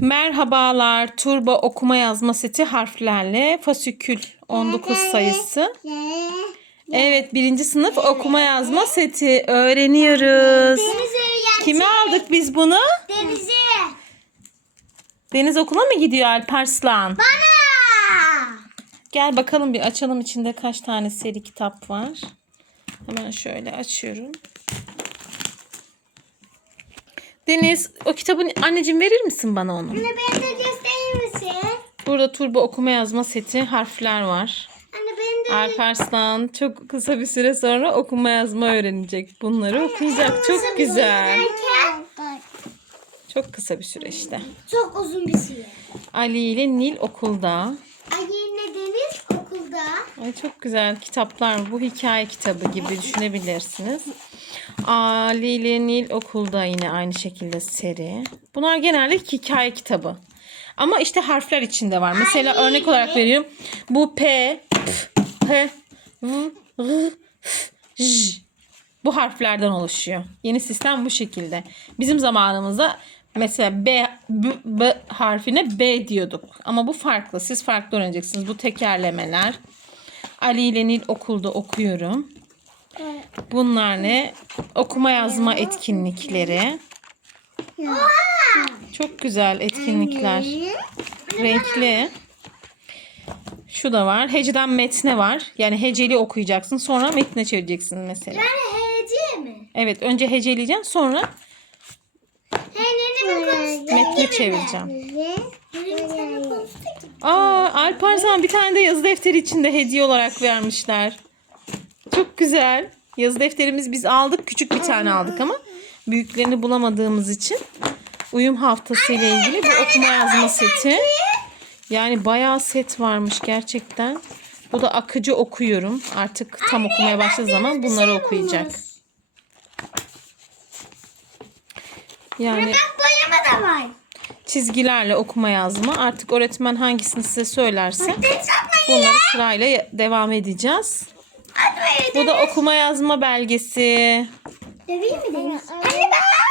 Merhabalar. Turbo okuma yazma seti harflerle fasikül 19 sayısı. Evet birinci sınıf okuma yazma seti öğreniyoruz. Kime aldık biz bunu? Denize. Deniz okula mı gidiyor Alparslan? Bana. Gel bakalım bir açalım içinde kaç tane seri kitap var. Hemen şöyle açıyorum. Deniz o kitabın anneciğim verir misin bana onu? Anne beni de gösterir misin? Burada turbo okuma yazma seti harfler var. Anne beni de Alparslan çok kısa bir süre sonra okuma yazma öğrenecek. Bunları okuyacak. Çok güzel. Çok kısa bir süre işte. çok uzun bir süre. Ali ile Nil okulda. Ayine Deniz okulda. Ay çok güzel kitaplar. Bu hikaye kitabı gibi düşünebilirsiniz. Ali ile Nil okulda yine aynı şekilde seri. Bunlar genelde hikaye kitabı. Ama işte harfler içinde var. Mesela Ali örnek olarak veriyorum. Bu P, P, V, R, F, J. Bu harflerden oluşuyor. Yeni sistem bu şekilde. Bizim zamanımızda mesela B, B, B harfine B diyorduk. Ama bu farklı. Siz farklı öğreneceksiniz. Bu tekerlemeler. Ali ile Nil okulda okuyorum. Bunlar ne? Okuma yazma etkinlikleri. Çok güzel etkinlikler. Renkli. Şu da var. Heceden metne var. Yani heceli okuyacaksın. Sonra metne çevireceksin mesela. Yani hece mi? Evet önce heceleyeceğim. Sonra metne çevireceğim. Aa Alparslan bir tane de yazı defteri içinde hediye olarak vermişler. Çok güzel. Yazı defterimiz biz aldık. Küçük bir tane aldık ama büyüklerini bulamadığımız için uyum haftası ile ilgili bir okuma yazma seti. Yani bayağı set varmış gerçekten. Bu da akıcı okuyorum. Artık tam okumaya başladığı zaman bunları okuyacak. Yani Bak boyama da var. çizgilerle okuma yazma. Artık öğretmen hangisini size söylerse bunları sırayla devam edeceğiz. Bu da okuma yazma belgesi. Döveyim mi Deniz? Anne ben